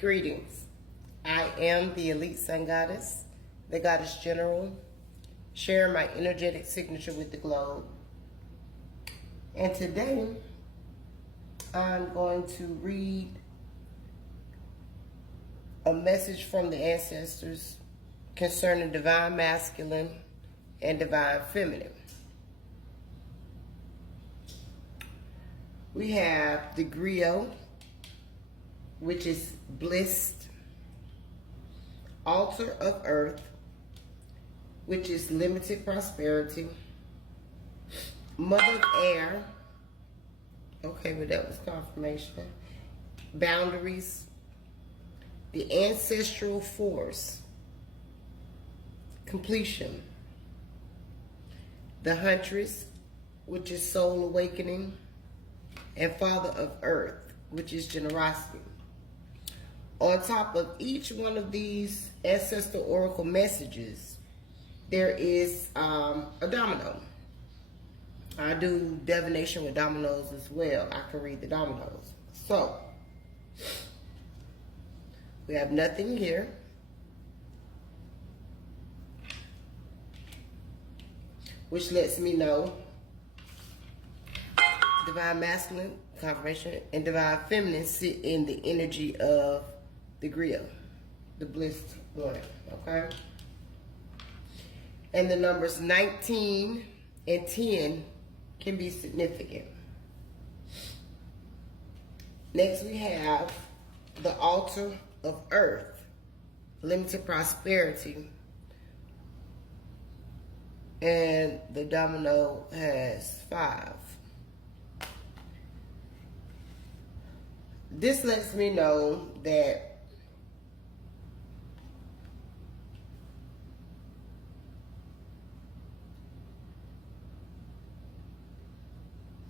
Greetings. I am the Elite Sun Goddess, the Goddess General, sharing my energetic signature with the globe. And today, I'm going to read a message from the ancestors concerning divine masculine and divine feminine. We have the griot, which is blissed, altar of earth, which is limited prosperity, mother of air, okay, but that was confirmation, boundaries, the ancestral force, completion, the huntress, which is soul awakening, and father of earth, which is generosity. On top of each one of these ancestor oracle messages, there is a domino. I do divination with dominoes as well. I can read the dominoes. So, we have nothing here. Which lets me know divine masculine, confirmation, and divine feminine sit in the energy of the griot, the blissed one, okay? And the numbers 19 and 10 can be significant. Next we have the altar of earth, limited prosperity, and the domino has 5. This lets me know that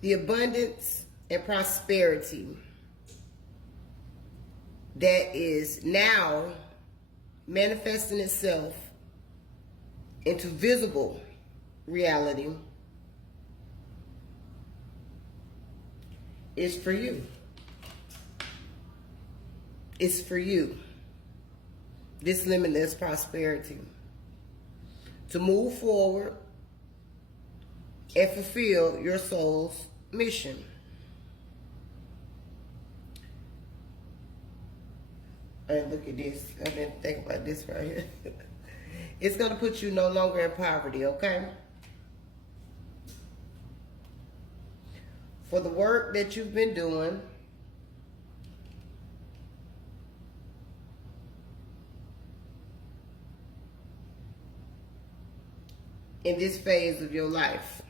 the abundance and prosperity that is now manifesting itself into visible reality is for you. It's for you. This limitless prosperity to move forward and fulfill your soul's mission. And look at this. I didn't think about this right here. It's going to put you no longer in poverty, okay? For the work that you've been doing, in this phase of your life,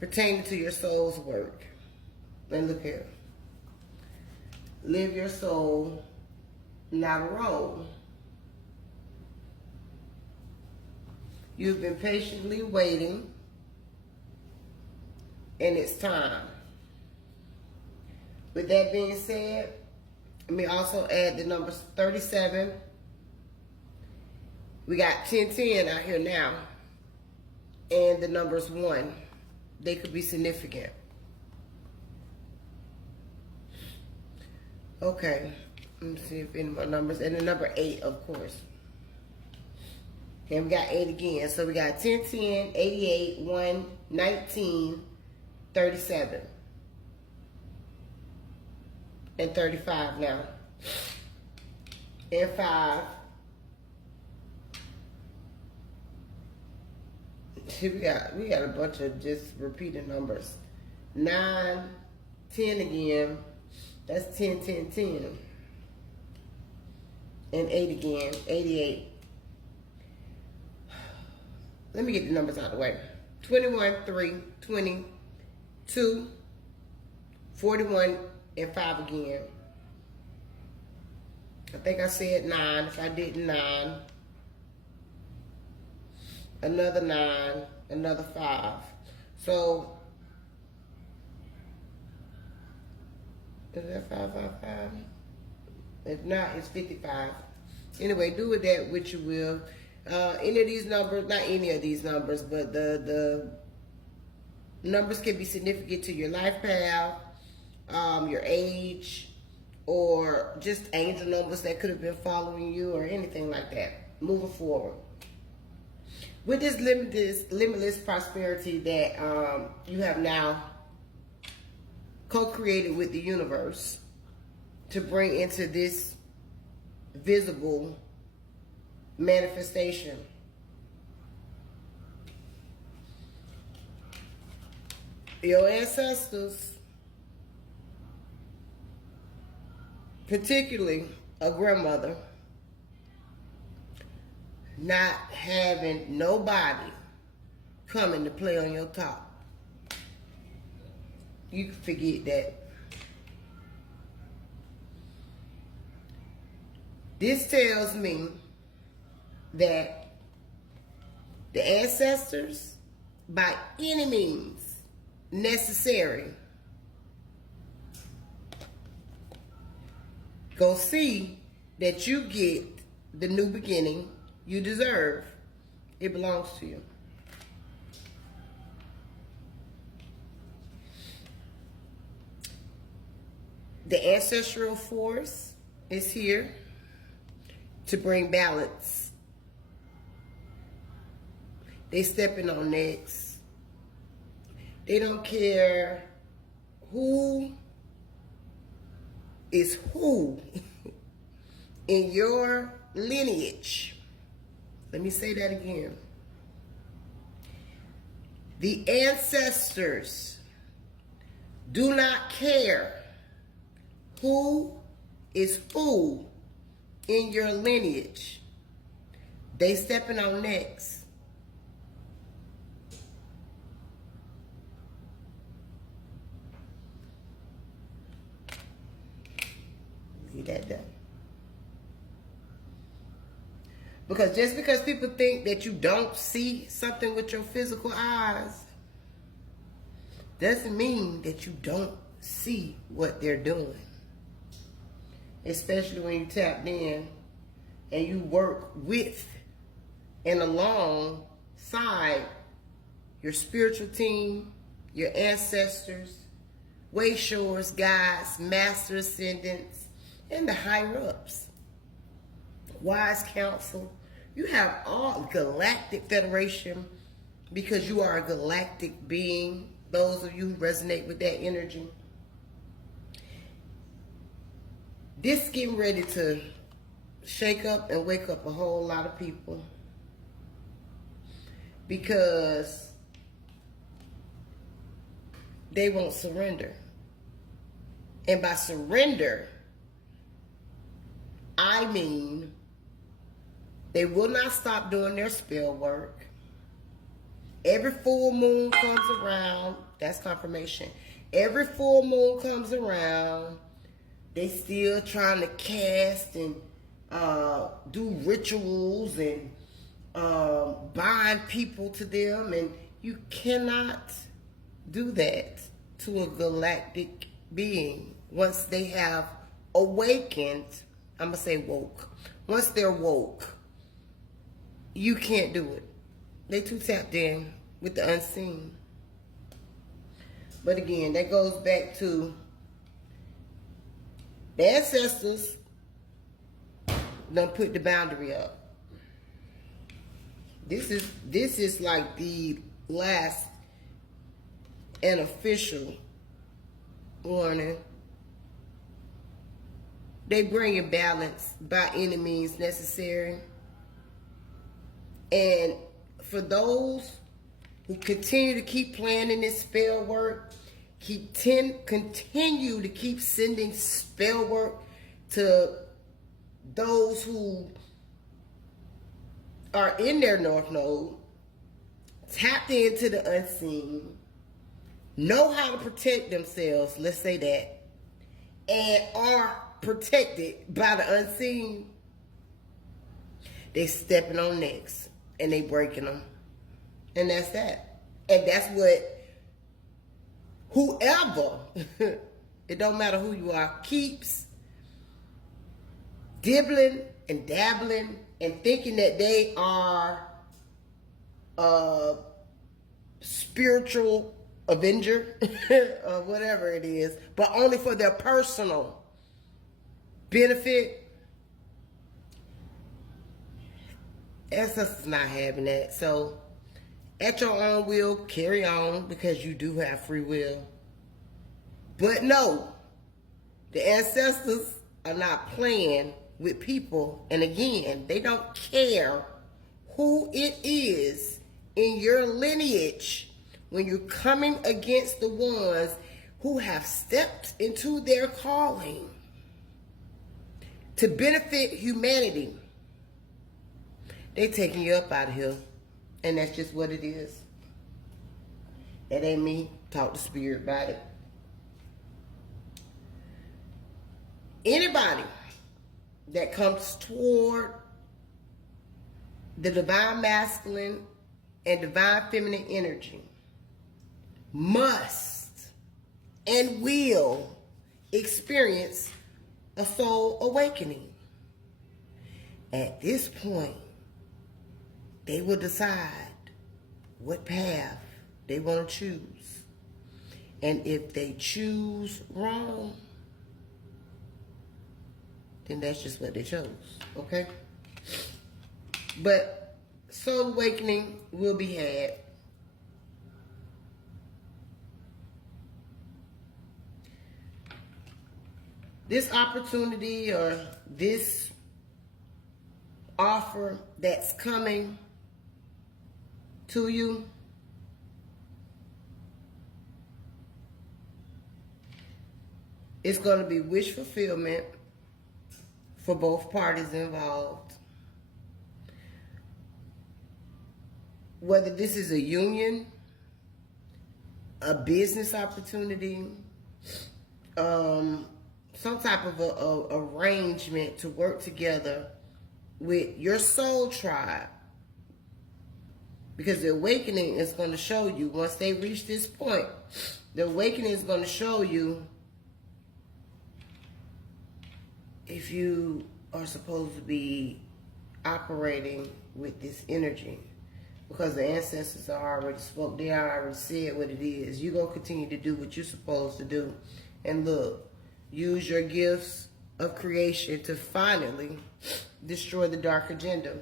pertaining to your soul's work. And look here. Live your soul, not a role. You've been patiently waiting, and it's time. With that being said, let me also add the numbers 37. We got 1010 out here now. And the numbers 1. They could be significant. Okay. Let me see if any more numbers. And the number 8, of course. And we got 8 again. So we got 1010, 88, 1, 19, 37. And 35 now. And 5. We got a bunch of just repeating numbers. 9, 10 again. That's 10, 10, 10. And 8 again. 88. Let me get the numbers out of the way. 21, 3, 20, 2, 41, and 5 again. I think I said 9. If I didn't, 9. Another 9, another 5. So, is that 555? If not, it's 55. Anyway, do with that what you will. Any of these numbers, not any of these numbers, but the numbers can be significant to your life path, your age, or just angel numbers that could have been following you or anything like that moving forward. With this limitless prosperity that you have now co-created with the universe to bring into this visible manifestation. Your ancestors, particularly a grandmother, not having nobody coming to play on your top. You can forget that. This tells me that the ancestors, by any means necessary, go see that you get the new beginning you deserve. It belongs to you. The ancestral force is here to bring balance. They stepping on necks. They don't care who is who in your lineage. Let me say that again. The ancestors do not care who is who in your lineage. They stepping on necks. Leave that done. Because just because people think that you don't see something with your physical eyes doesn't mean that you don't see what they're doing. Especially when you tapped in and you work with and alongside your spiritual team, your ancestors, way shores, guides, master ascendants, and the higher ups. Wise council. You have all galactic federation because you are a galactic being. Those of you who resonate with that energy. This getting ready to shake up and wake up a whole lot of people because they won't surrender. And by surrender, I mean they will not stop doing their spell work. Every full moon comes around. That's confirmation. Every full moon comes around. They still trying to cast and do rituals and bind people to them. And you cannot do that to a galactic being. Once they have awakened, I'm going to say woke. Once they're woke, you can't do it. They too tapped in with the unseen. But again, that goes back to the ancestors done put the boundary up. This is like the last and official warning. They bring in balance by any means necessary. And for those who continue to keep playing in this spell work, continue to keep sending spell work to those who are in their North Node, tapped into the unseen, know how to protect themselves, let's say that, and are protected by the unseen, they stepping on necks and they breaking them. And that's that. And that's what whoever, it don't matter who you are, keeps dibbling and dabbling and thinking that they are a spiritual avenger or whatever it is, but only for their personal benefit, ancestors not having that. So at your own will, carry on, because you do have free will. But no, the ancestors are not playing with people. And again, they don't care who it is in your lineage when you're coming against the ones who have stepped into their calling to benefit humanity. They taking you up out of here. And that's just what it is. That ain't me. Talk to spirit about it. Anybody that comes toward the divine masculine and divine feminine energy must and will experience a soul awakening. At this point, they will decide what path they want to choose. And if they choose wrong, then that's just what they chose, okay? But soul awakening will be had. This opportunity or this offer that's coming to you, it's going to be wish fulfillment for both parties involved. Whether this is a union, a business opportunity, some type of a arrangement to work together with your soul tribe. Because the awakening is going to show you, once they reach this point, the awakening is going to show you if you are supposed to be operating with this energy. Because the ancestors are already spoke, they already said what it is. You're going to continue to do what you're supposed to do. And look, use your gifts of creation to finally destroy the dark agenda.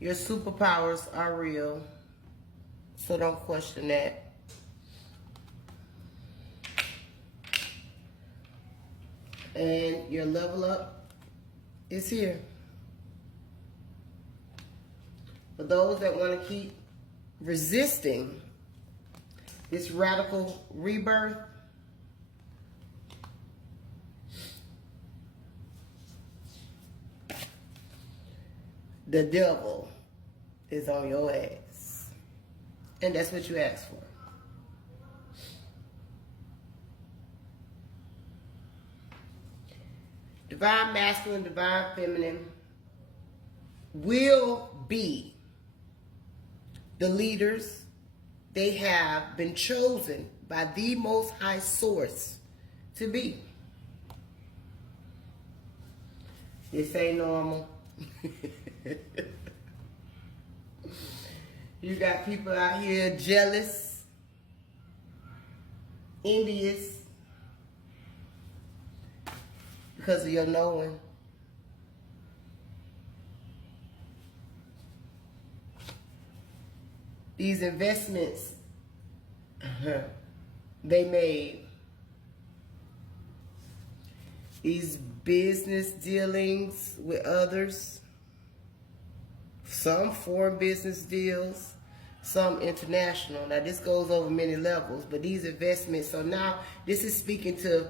Your superpowers are real, so don't question that. And your level up is here. For those that want to keep resisting this radical rebirth, the devil is on your ass. And that's what you asked for. Divine masculine, divine feminine will be the leaders. They have been chosen by the Most High Source to be. This ain't normal. You got people out here jealous, envious, because of your knowing. These investments they made, these business dealings with others, some foreign business deals, some international. Now this goes over many levels, but these investments, so now this is speaking to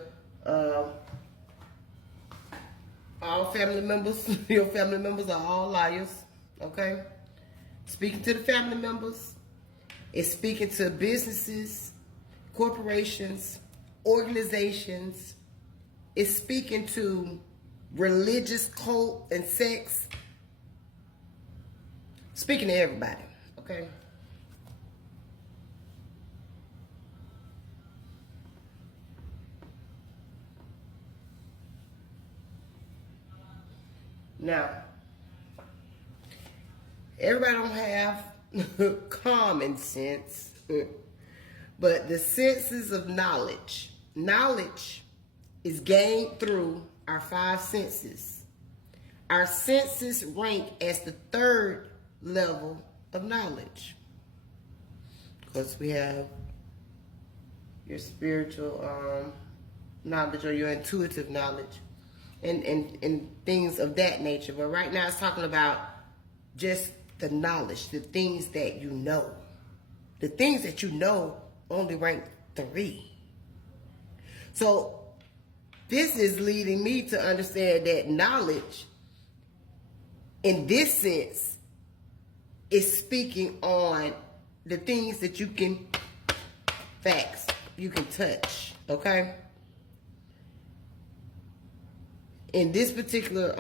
all family members. Your family members are all liars, okay? Speaking to the family members, it's speaking to businesses, corporations, organizations. It's speaking to religious cult and sects. Speaking to everybody, okay? Now, everybody don't have common sense, but the senses of knowledge. Knowledge is gained through our five senses. Our senses rank as the third level of knowledge. Because we have your spiritual knowledge or your intuitive knowledge and things of that nature. But right now it's talking about just the knowledge, the things that you know. The things that you know only rank 3. So this is leading me to understand that knowledge, in this sense, is speaking on the things that you can facts, you can touch, okay? On this particular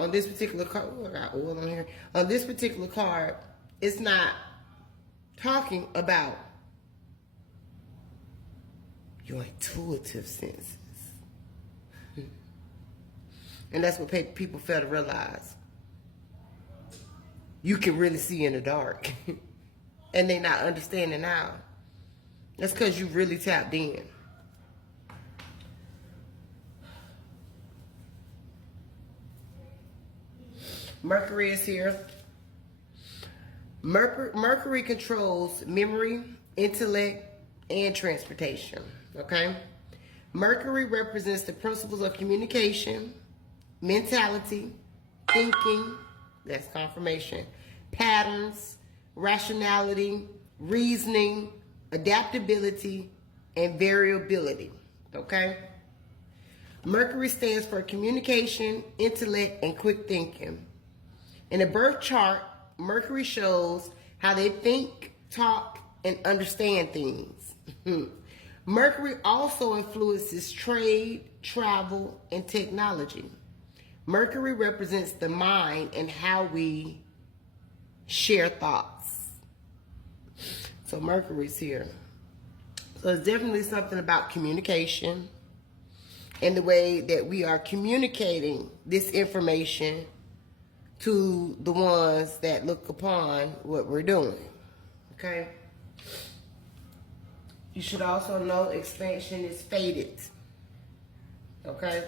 card, oh, I got oil on here. On this particular card, it's not talking about your intuitive senses. And that's what people fail to realize. You can really see in the dark. And they not understanding now. That's because you really tapped in. Mercury is here. Mercury controls memory, intellect, and transportation. Okay? Mercury represents the principles of communication, mentality, thinking, that's confirmation, patterns, rationality, reasoning, adaptability, and variability. Okay? Mercury stands for communication, intellect, and quick thinking. In a birth chart, Mercury shows how they think, talk, and understand things. Mercury also influences trade, travel, and technology. Mercury represents the mind and how we share thoughts. So Mercury's here. So it's definitely something about communication and the way that we are communicating this information to the ones that look upon what we're doing. Okay? You should also know expansion is fated. Okay?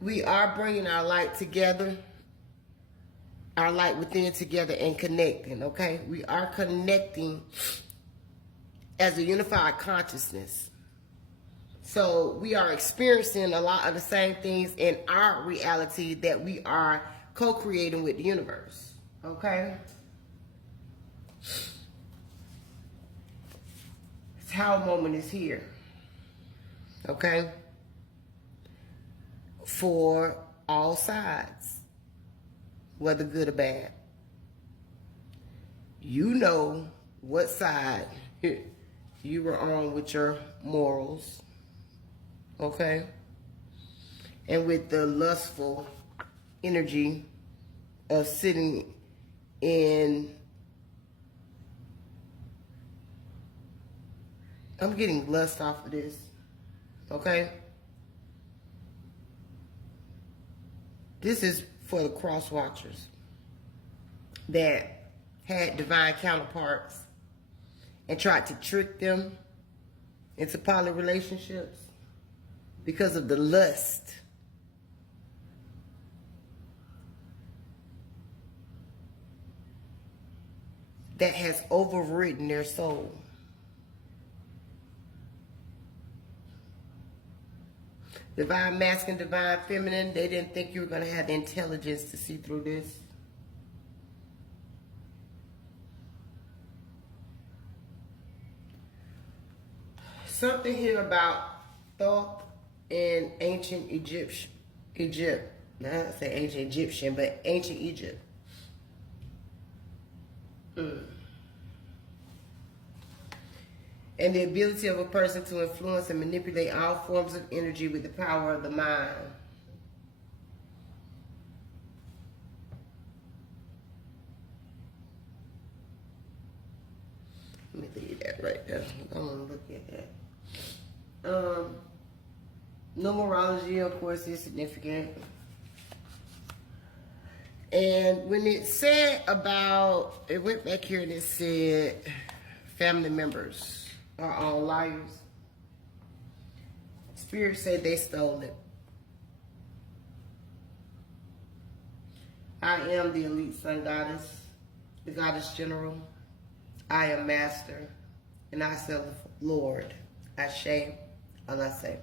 We are bringing our light together, our light within together and connecting, okay? We are connecting as a unified consciousness. So we are experiencing a lot of the same things in our reality that we are co-creating with the universe, okay? Tower moment is here, okay? For all sides, whether good or bad. You know what side you were on with your morals, okay? And with the lustful energy of sitting in, I'm getting lust off of this, okay? This is for the cross watchers that had divine counterparts and tried to trick them into poly relationships because of the lust. That has overridden their soul. Divine masculine, divine feminine, they didn't think you were going to have the intelligence to see through this. Something here about Thoth in ancient Egypt. Now I say ancient Egyptian, but ancient Egypt. And the ability of a person to influence and manipulate all forms of energy with the power of the mind. Let me leave that right there. I'm gonna look at that. Numerology, of course, is significant. And when it said about, it went back here and it said family members. are all liars. Spirit said they stole it. I am the elite sun goddess, the goddess general. I am master, and I serve the Lord. Ashe, Alaseh.